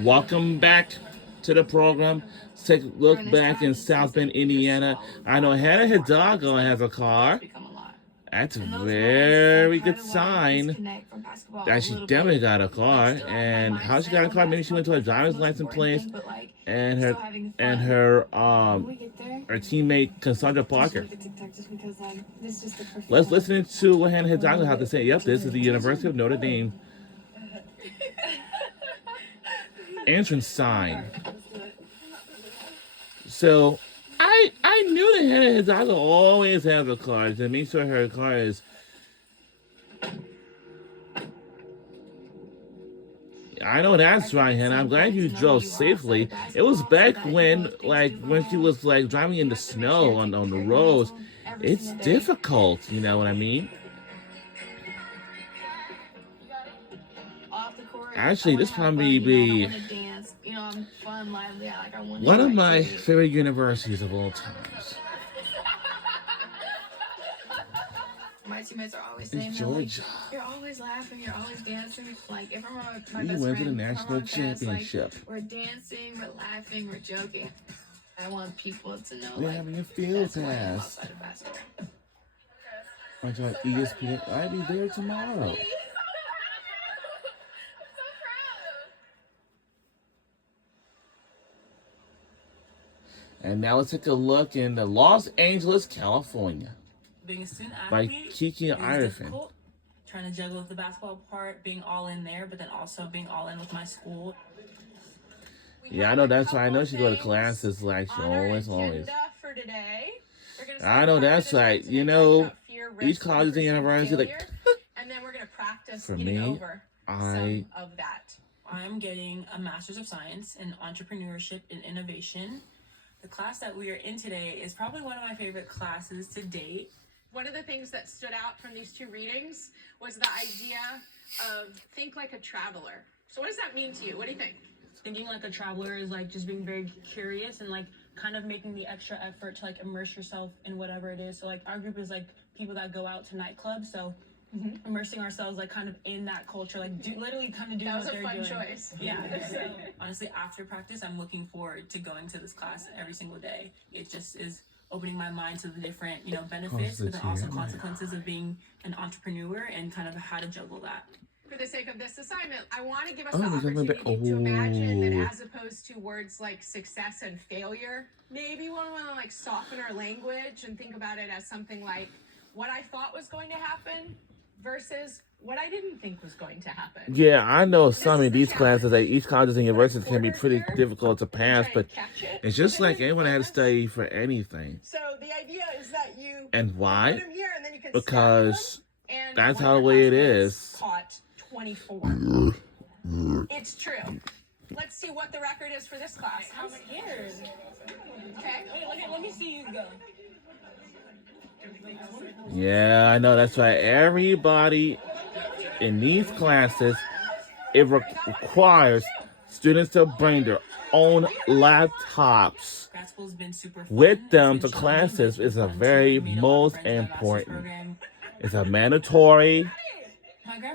Welcome back to the program. Let's take a look back in South Bend, Indiana. I know Hannah Hidalgo has a car. That's a very good sign that she definitely got a car. And how she got a car? Maybe she went to a driver's license place, and her teammate Cassandra Parker. Let's listen to what Hannah Hidalgo has to say. Yep, this is the University of Notre Dame entrance sign. So I knew that Hannah Hidalgo always has a car to make sure her car is. I know that's right, Hannah. I'm glad you drove safely. It was back when she was driving in the snow on the roads. It's difficult, you know what I mean? Actually, this probably be one of my favorite universities of all times. My teammates are always saying, Georgia. You're always laughing, you're always dancing. Like, if I'm with my We best went to the friend, national championship. Like, we're dancing, we're laughing, we're joking. I want people to know, we're having a field pass. I thought ESPN, I'll be there tomorrow. And now let's take a look in Los Angeles, California. Being a student by athlete Kiki Irefin. Trying to juggle the basketball part, being all in there, but then also being all in with my school. Yeah, I know that's right. I know she go to classes she always. For today. I know that's right. You know, each college and university, and then we're gonna practice for getting me, over some of that. I'm getting a Master's of Science in Entrepreneurship and Innovation. The class that we are in today is probably one of my favorite classes to date. One of the things that stood out from these two readings was the idea of think like a traveler. So what does that mean to you? What do you think? Thinking like a traveler is just being very curious and kind of making the extra effort to immerse yourself in whatever it is. So our group is people that go out to nightclubs. So immersing ourselves kind of in that culture, literally kind of doing what they're doing. That was a fun choice. Yeah. So honestly, after practice, I'm looking forward to going to this class every single day. It just is opening my mind to the different, benefits, but then also consequences of being an entrepreneur and kind of how to juggle that. For the sake of this assignment, I want to give us the opportunity to imagine that as opposed to words like success and failure, maybe we want to soften our language and think about it as something like what I thought was going to happen versus what I didn't think was going to happen. Yeah, I know some of these classes at each colleges and universities can be pretty difficult to pass, but it's just like anyone had to study for anything. So the idea is that you and why? Put them here and then you can because that's how the way it is. Caught 24. It's true. Let's see what the record is for this class. How many years? Okay. Wait, let me see you go. Yeah, I know, that's right. Everybody in these classes, it requires students to bring their own laptops with them to classes. Is a very most important. It's a mandatory.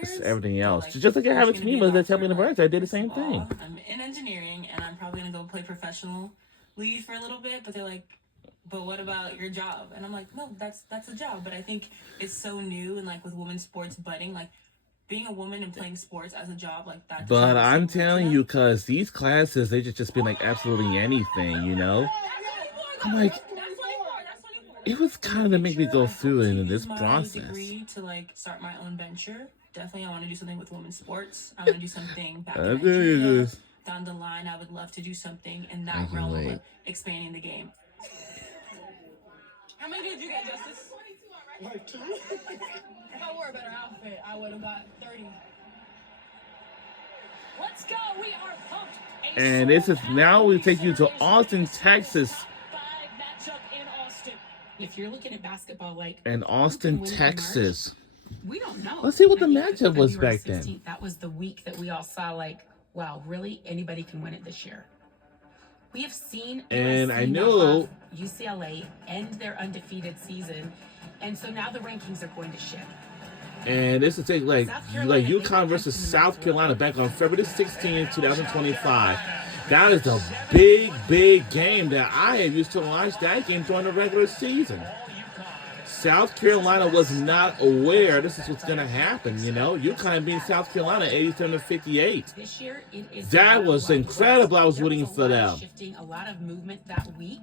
It's everything else. Just like I have a team at the Temple University, I did the same thing. I'm in engineering, and I'm probably gonna go play professional league for a little bit. But they're like, but what about your job? And I'm like, no, that's a job. But I think it's so new, and with women's sports budding, being a woman and playing sports as a job, that. But I'm telling you, because these classes, they just been absolutely anything, you know? I'm it was kind of to make me go through it in this process. Degree to start my own venture. Definitely, I want to do something with women's sports. I want to do something back in Nigeria. Down the line, I would love to do something in that realm of expanding the game. How many did you get, Justice? 2. If I wore a better outfit, I would have got 30. Let's go. We are pumped. And this is now we take you to Austin, Texas. If you're looking at basketball, in Austin, Texas. We don't know. Let's see what the matchup was back then. That was the week that we all saw wow, really? Anybody can win it this year. We have seen and I know UCLA end their undefeated season, and so now the rankings are going to shift. And this is take like UConn versus South Carolina back on February 16, 2025. That is a big game that I have used to watch that game during the regular season. South Carolina was not aware this is what's going to happen, you know. UConn beat South Carolina 87-58. This year, it is That was incredible. I was rooting for them. Shifting a lot of movement that week.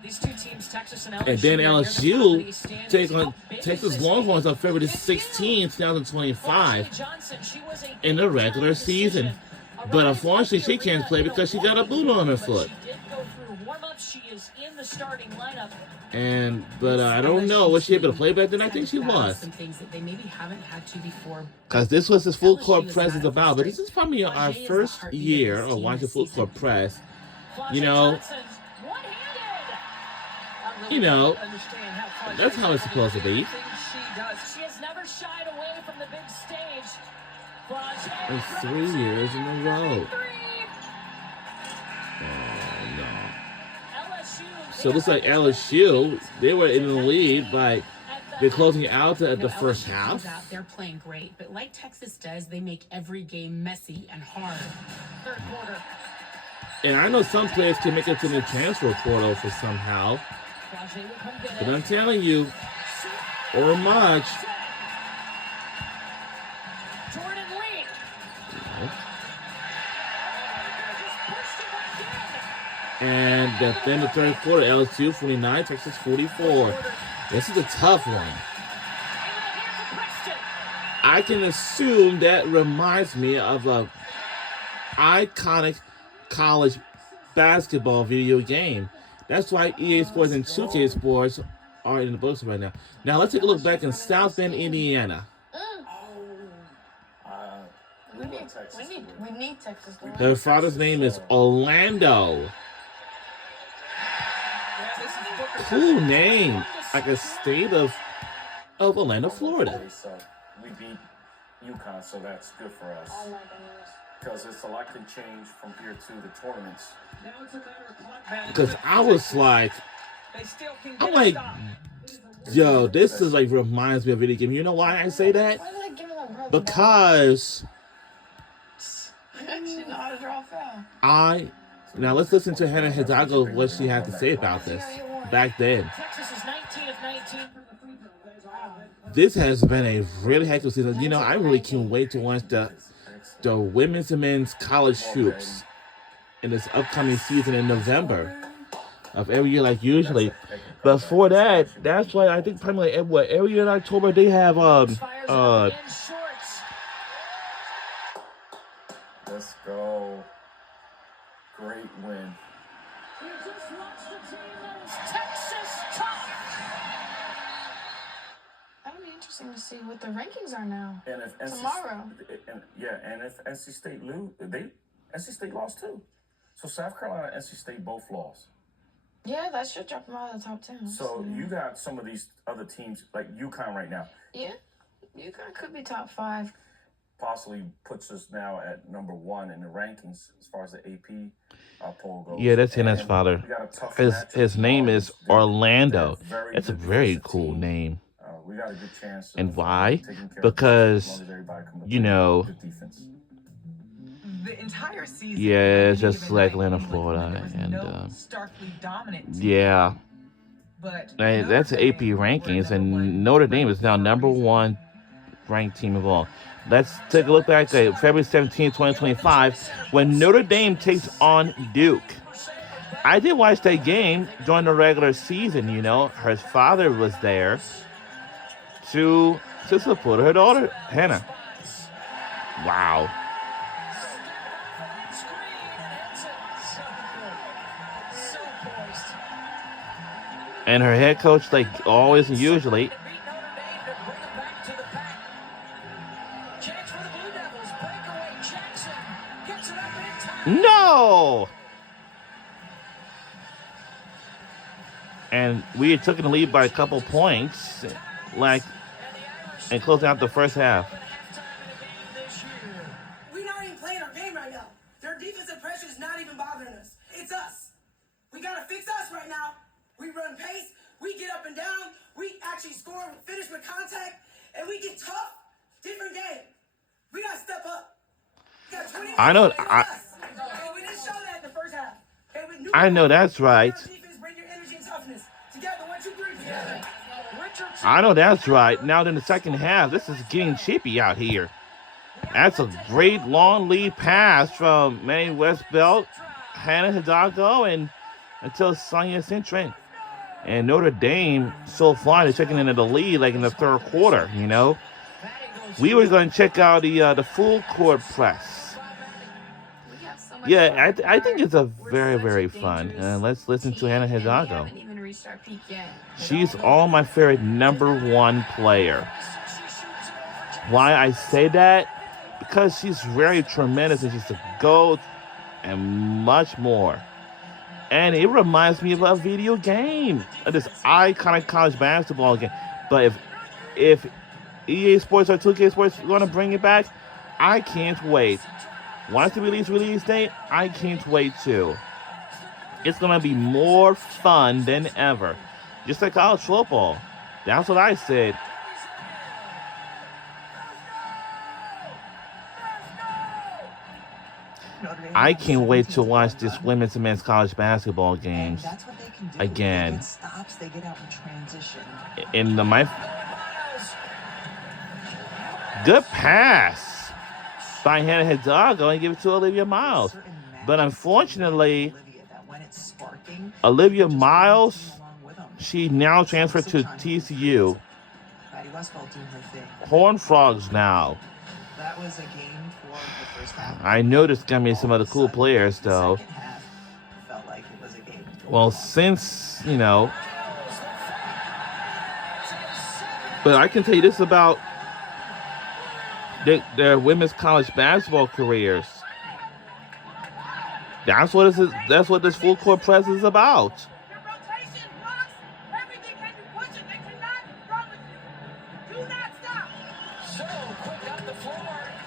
These two teams, Texas and LSU, And then LSU takes on Texas Longhorns on February 16, 2025 in the regular season. But unfortunately, she can't play because she got a boot on her foot. She did go through warm-ups. She is in the starting lineup. But I don't know. Was she able to play back then? I think she was. Some things that they maybe haven't had to before. Because this was his full court presence about. But this is probably our first year of watching full court press. You know, that's how it's supposed to be. She has never shied away from the big stage. It's 3 years in a row. Oh, no. So it looks like LSU, they were in the lead by they're closing out at the first half. They're playing great, but like Texas does, they make every game messy and hard. Third quarter. And I know some players can make it to the transfer portal for somehow. But I'm telling you, or much. Jordan Lee. And then the third quarter, LSU 49, Texas 44. This is a tough one. I can assume that reminds me of a iconic college basketball video game. That's why EA Sports and 2K Sports are in the books right now. Now let's take a look back in South Bend, Indiana. We need Texas. Their father's name is Orlando. Cool name. Like a state of Orlando, Florida. So we beat UConn, so that's good for us. Oh my goodness. Because it's a lot can change from here to the tournaments. Because I was like, I'm like, yo, this is like reminds me of a video game. You know why I say that? Why did I give him a broken Because I actually know how to draw a foul. now let's listen to Hannah Hidalgo, what she had to say about this back then. Texas is 19 of 19. This has been a really hectic season. You know, I really can't wait to watch the women's and men's college hoops in this upcoming season in November of every year, like usually. But for that, that's why I think probably like, every year in October they have Let's go. Great win. You just watched the team that is Texas top. That'll be interesting to see what the rankings are now. And if Tomorrow. And if NC State NC State lost too. So South Carolina and NC State both lost. Yeah, that should drop them out of the top 10. So you got some of these other teams like UConn right now. Yeah, UConn could be top 5. Possibly puts us now at number 1 in the rankings as far as the AP poll goes. Yeah, that's Hannah's father. His name is Orlando. That's a very cool name. We got a good chance. And why? Because, you know, the entire season. yeah, it's just like Atlanta, Florida, and starkly dominant. yeah, But that's the AP rankings, and Notre Dame is now number 1 ranked team of all. Let's take a look back at February 17, 2025, when Notre Dame takes on Duke. I did watch that game during the regular season. You know, her father was there to support her daughter, Hannah. Wow. And her head coach, like always and usually, no! And we had taken the lead by a couple points, and closing out the first half. We're not even playing our game right now. Their defensive pressure is not even bothering us. It's us. We gotta fix us right now. We run pace, we get up and down, we actually score, finish with contact, and we get tough. Different game. We got to step up. We got 20 I know. minutes on us. Okay, we didn't show that in the first half. Okay, with new I know that's right. defense, bring your energy and toughness. Together, 1, 2, 3. Together. I know that's right. Now in the second half, this is getting chippy out here. That's a great long lead pass from Manny Westbelt, Hannah Hidalgo, and until Sonia Cintron. And Notre Dame so far is checking into the lead like in the third quarter, you know. We were going to check out the full court press. We have so much Yeah, fun. I think it's a We're very, such a very fun. dangerous Let's listen to team, Hannah and we Hidalgo. haven't even reached our peak yet. She's all my favorite #1 player. Why I say that? Because she's very tremendous and she's a GOAT and much more. And it reminds me of a video game, of this iconic college basketball game. But if EA Sports or 2K Sports are going to bring it back, I can't wait. Once the release date, I can't wait too. It's going to be more fun than ever. Just like college football. That's what I said. I can't wait to watch this women's and men's college basketball games That's what they can do. again. They get stops, they get out in transition. In the good pass by Hannah Hidalgo and give it to Olivia Miles. But unfortunately, Olivia Miles, she now transferred to TCU. Patty Westphal doing her thing. Horned Frogs now. That was a game for the first half. I noticed gonna be some of the cool players though. Second half felt like it was a game. Well, since, you know, but I can tell you this about their women's college basketball careers. That's what this full court press is about.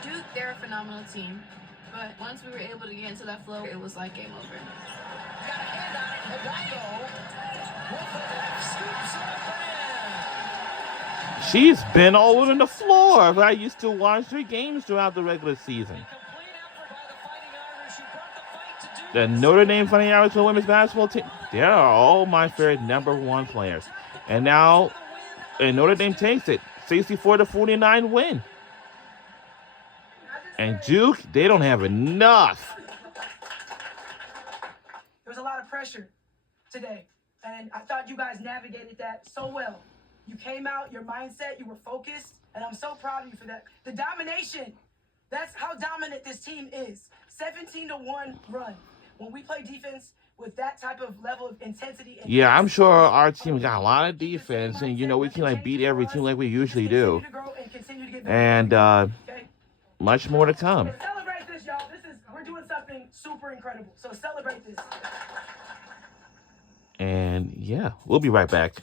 Duke, they're a phenomenal team. But once we were able to get into that flow, it was like game over. She's been all over the floor. I used to watch her games throughout the regular season. The Notre Dame Fighting Irish women's basketball team, they are all my favorite #1 players. And now, Notre Dame takes it, 64-49 win. And Duke, they don't have enough. There was a lot of pressure today, and I thought you guys navigated that so well. You came out, your mindset, you were focused, and I'm so proud of you for that. The domination, that's how dominant this team is. 17-1 run. When we play defense with that type of level of intensity. And Yeah, I'm sure our team got a lot of defense, and, you know, we can, like, beat every team like we usually do. And much more to come. Celebrate this, y'all. We're doing something super incredible. So celebrate this. And, yeah, we'll be right back.